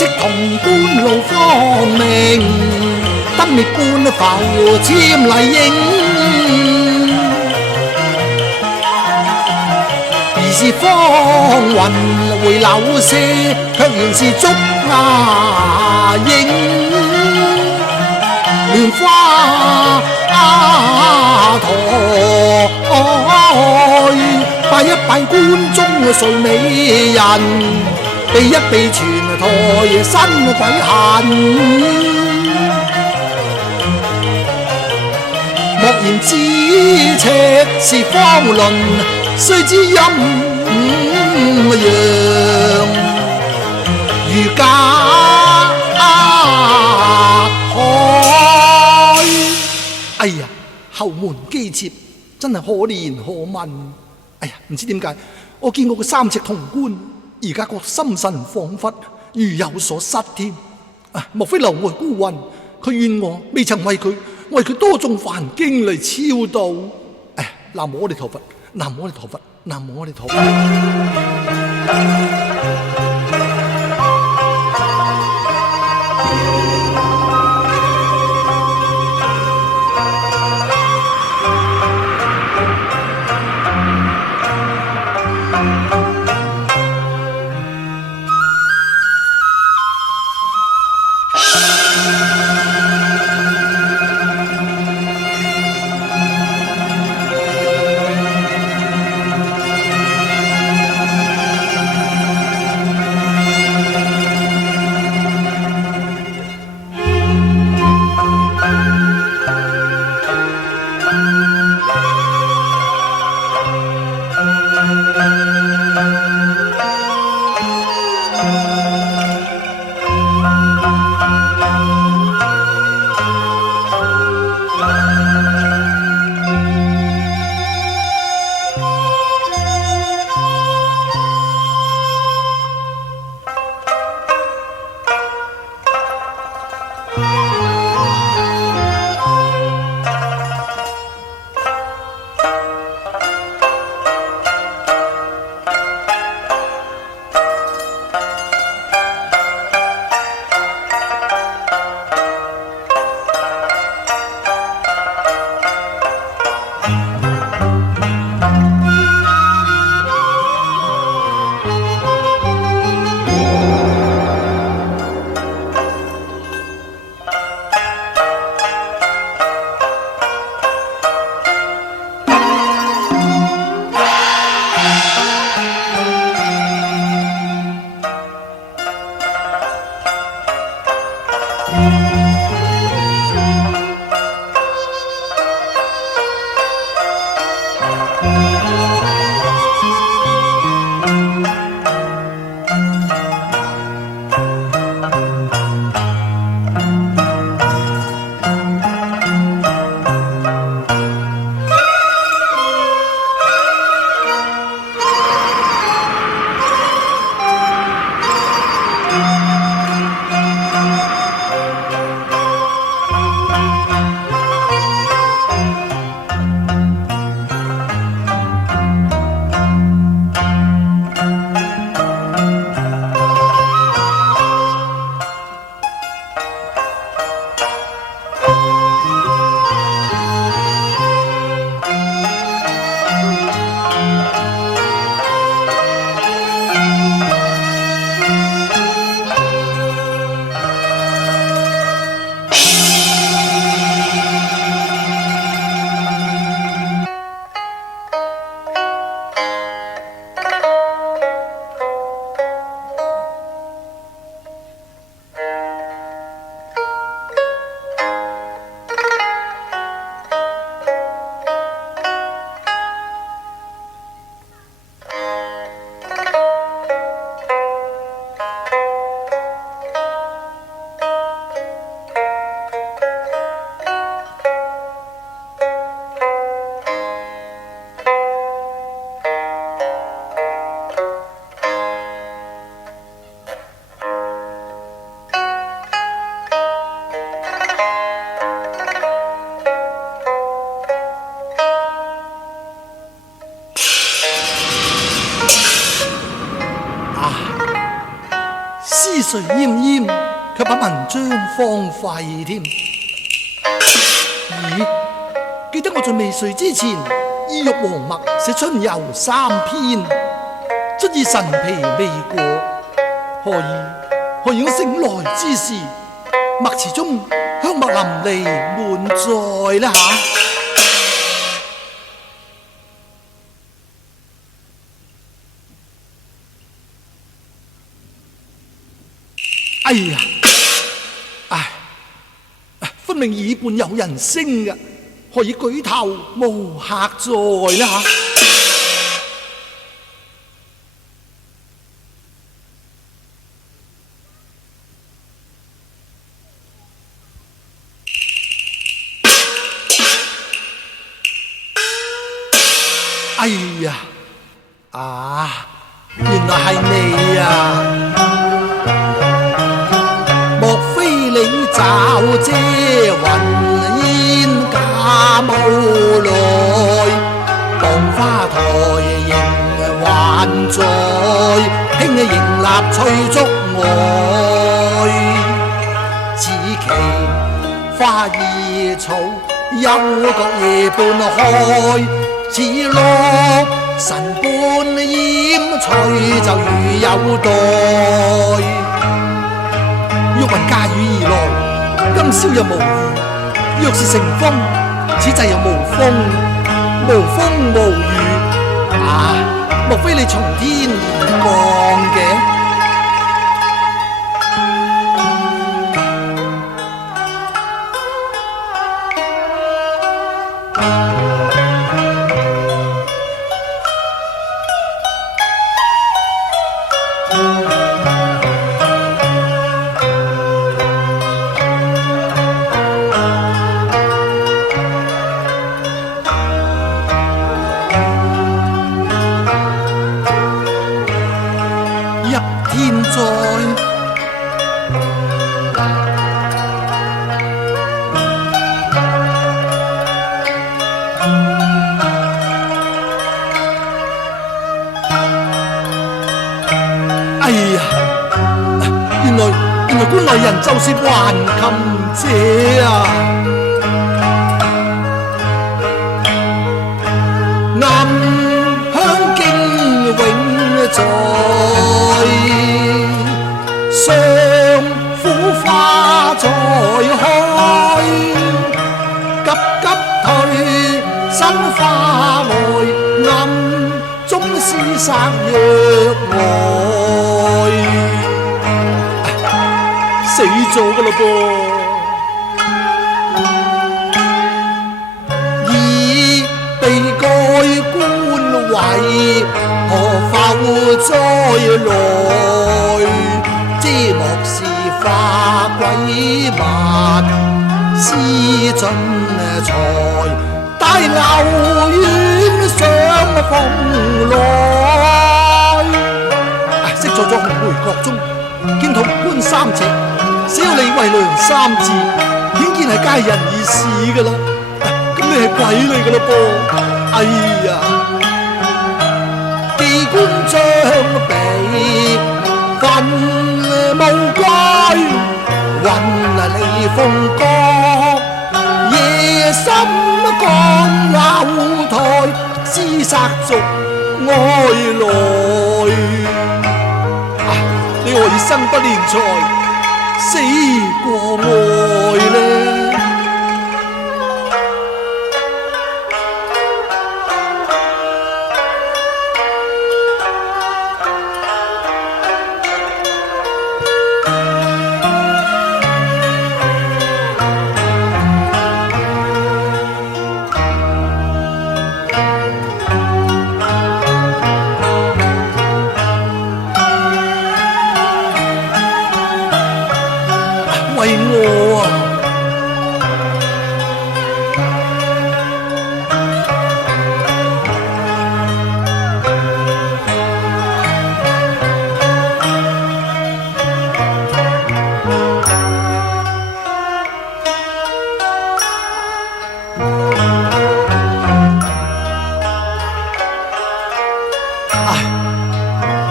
色潼關路芳名，燈滅半浮簽麗影。疑是芳雲回流舍，卻原是竹芽影。亂花台，拜一拜關中睡美人，避一避全台新鬼恨。莫言咫尺是芳鄰，須知陰陽如隔海。哎呀，後門姬妾真係可憐可憫。哎呀，唔知點解我見我個三尺潼關，而家個心神恍惚，如有所失添。啊，莫非樓外孤魂，佢怨我未曾為佢多種梵經嚟超度。哎，南無阿彌陀佛，南無阿彌陀佛，南無阿彌陀佛。淚奄奄，卻把文章荒廢添。咦？記得我在未睡之前，意欲和墨寫春遊3篇，卒以神疲未過。何以我醒來之時，墨池中香墨淋漓滿載呢吓？哎呀，分明耳畔有人聲嘅，何以舉頭無客在呢吓？哎呀，原來係你啊！莫非你找遮雲煙假冒來？當花台仍還在，輕迎立翠竹外。此期花異草，幽覺夜半開。似落神般掩翠，就如有待。欲聞駕雨而來，今宵又無雨。若是乘風，此際又無風，無風無雨。莫非你從天降嘅？天災，哎呀，原來觀內人就是還琴者啊！暗香經永在。相府花再開，急急退新花外，暗中詩殺若愛。死咗㗎喇噃！已被蓋官位，何否再來？知莫是化鬼物，施盡財，帶牛丸上蓬來。識在咗紅梅閣中，見潼關3尺，寫有你為娘3字，顯見係佳人已死㗎啦。咁你係鬼嚟㗎啦噃！哎呀，機關將被分無該，雲離鳳閣，夜深降樓台，廝殺逐愛來。你何以生不憐財，死過愛呢？為我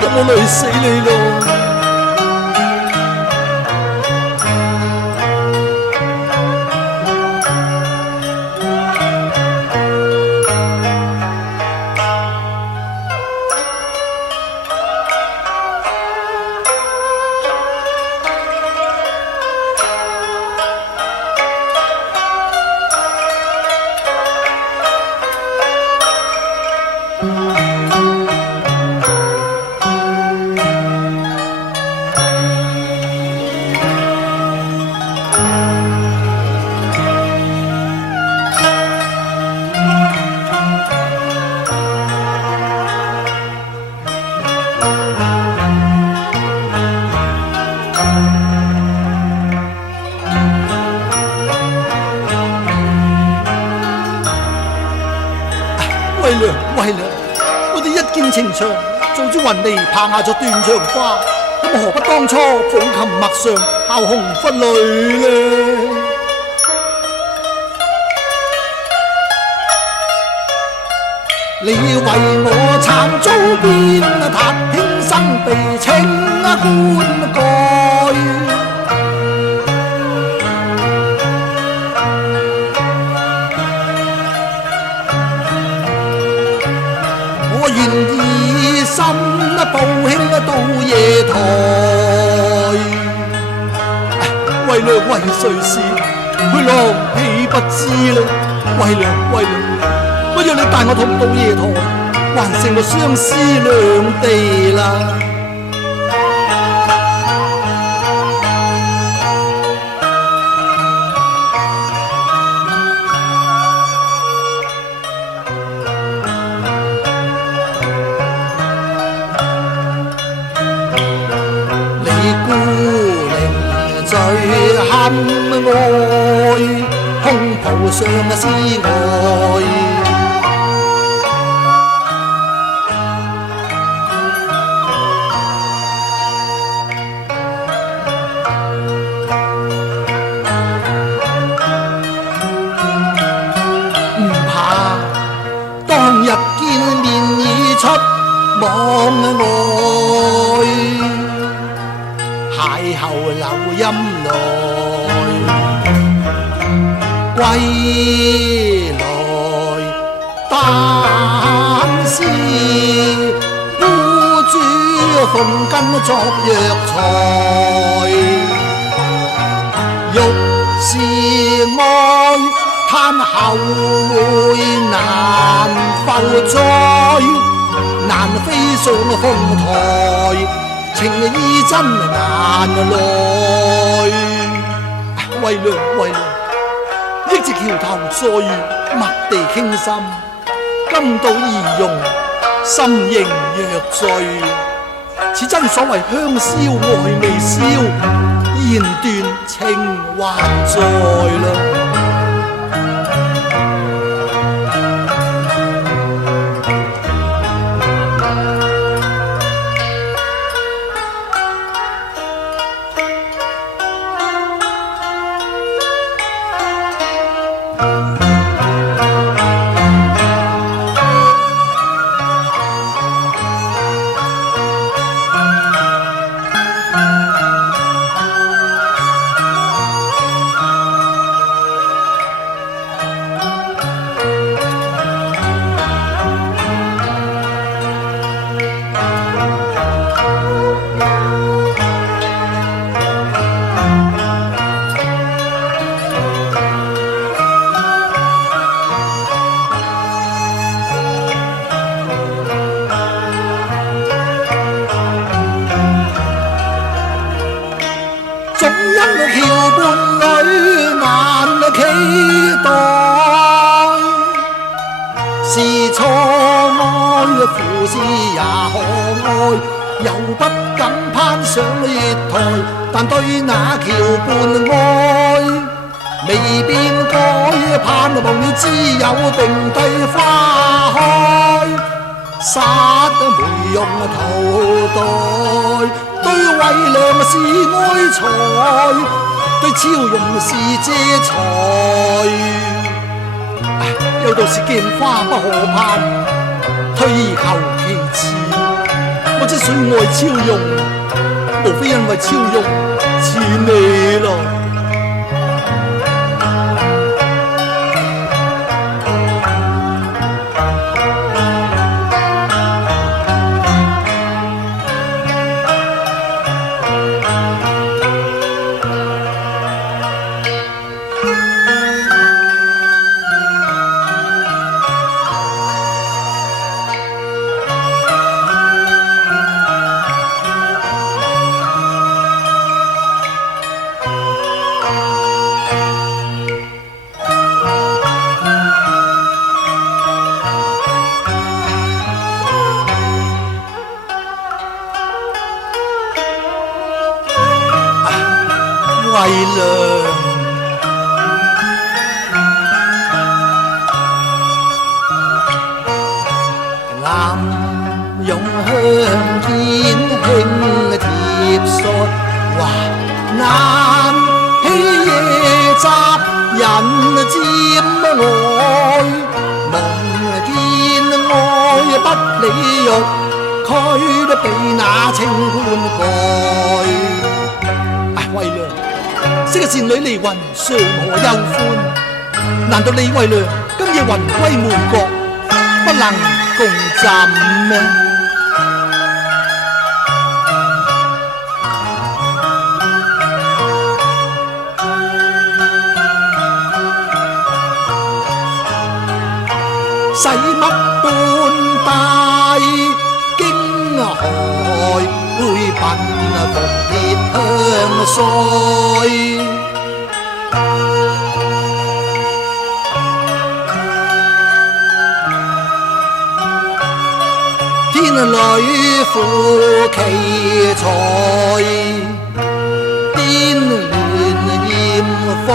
咁我累死你咯！為娘，我哋一見情長，早知雲泥拍下咗斷腸花，咁何不當初抱琴陌上，孝紅忽淚呢？你為我慘遭鞭，塔輕生被清官蓋。我願以心報兄到夜台，為娘為誰事，去郎豈不知呢？為娘為娘。不若你帶我同到夜台，還成個相思兩地啦。你孤零最堪愛，空抱上嘅思愛。當日見面已出望外，邂逅流陰來，歸來但是孤主奉根作藥材，欲是愛嘆後會難浮載，難飛上鳳台，情意真難來。為娘為娘，憶至橋頭再遇，麥地傾心，今到儀容，心仍若醉。此真所謂香消愛未消，弦斷情還在啦。總因橋畔裏難期待，是錯愛父是也可愛，又不敢攀上月台，但對那橋畔愛未變改，盼望了知有定帝花開，殺梅用頭戴。對慧良是愛才，對超容是借財。有道是見花不可攀，退而求其次。我之所以愛超容，無非因為超容似你咯。為娘，用香肩輕貼腮，哇！難欺夜襲人佔愛，夢見愛不理欲，佢都被那清歡蓋。惠良，昔日倩女離魂，常何憂歡？難道李惠良今夜魂歸梅國，不能共枕咩？洗乜半帶經海，杯品鳳鐵香腮。天女負奇才，癲亂艷風，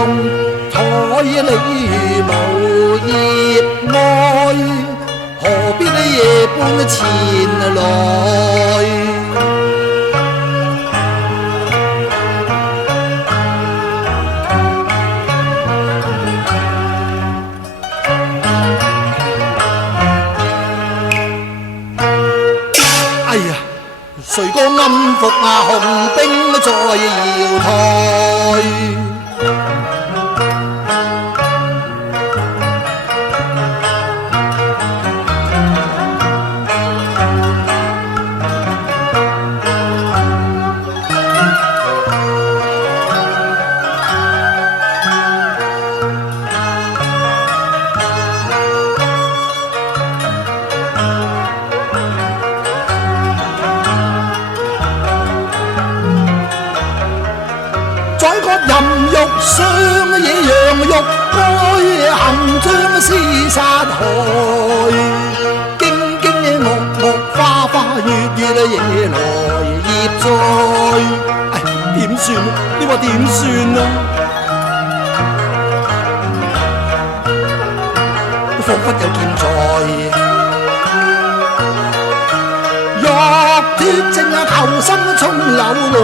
台里無葉愛，何必夜半前來？誰歌暗伏紅兵在瑤台？淫欲傷野羊肉該，行將廝殺害。荊荊岳岳花花月月夜來葉災。點算？你話點算啊？彷彿有劍在，欲脫淨求生衝流來。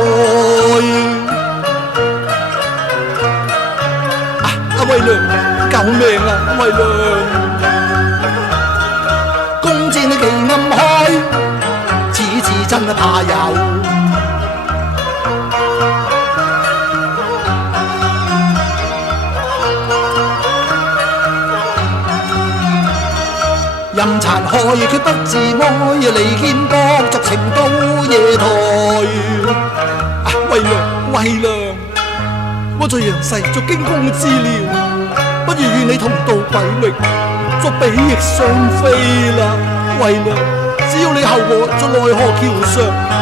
惠良，救命啊！惠良，弓箭奇暗開，此次真怕有。任殘害決不自哀，離劍角逐情到夜台。惠良，惠良。我在陽世作驚弓之鳥，不如與你同到鬼域，作比翼雙飛啦！惠良，只要你候我在奈何橋上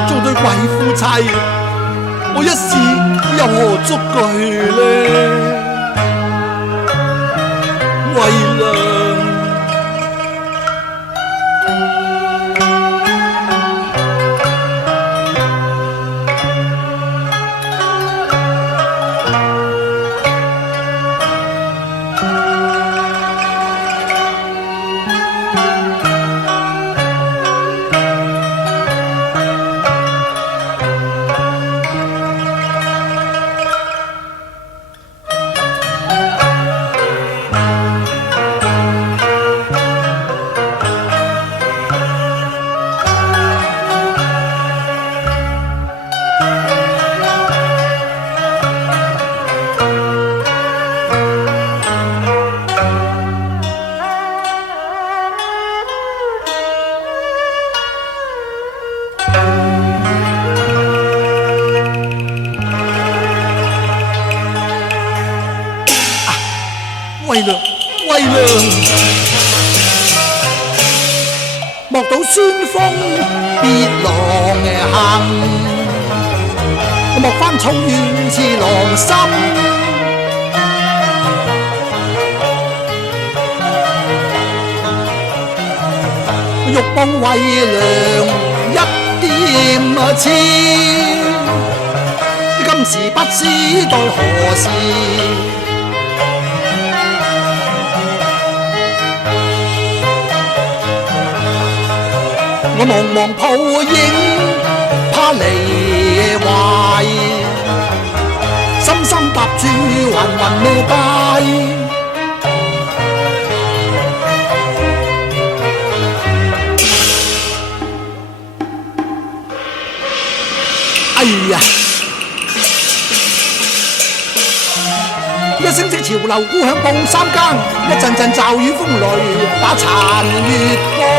做對鬼夫妻，我一試又何足懼呢？惠良。惠良，惠良，莫到酸風別狼行，莫翻草原似狼心。欲報惠良一點痴，今時不知待何時。我茫茫泡影，怕離懷，深深踏住芸芸咩街。哎呀！一聲聲潮流鼓響報三更，一陣陣驟雨風雷把殘月光。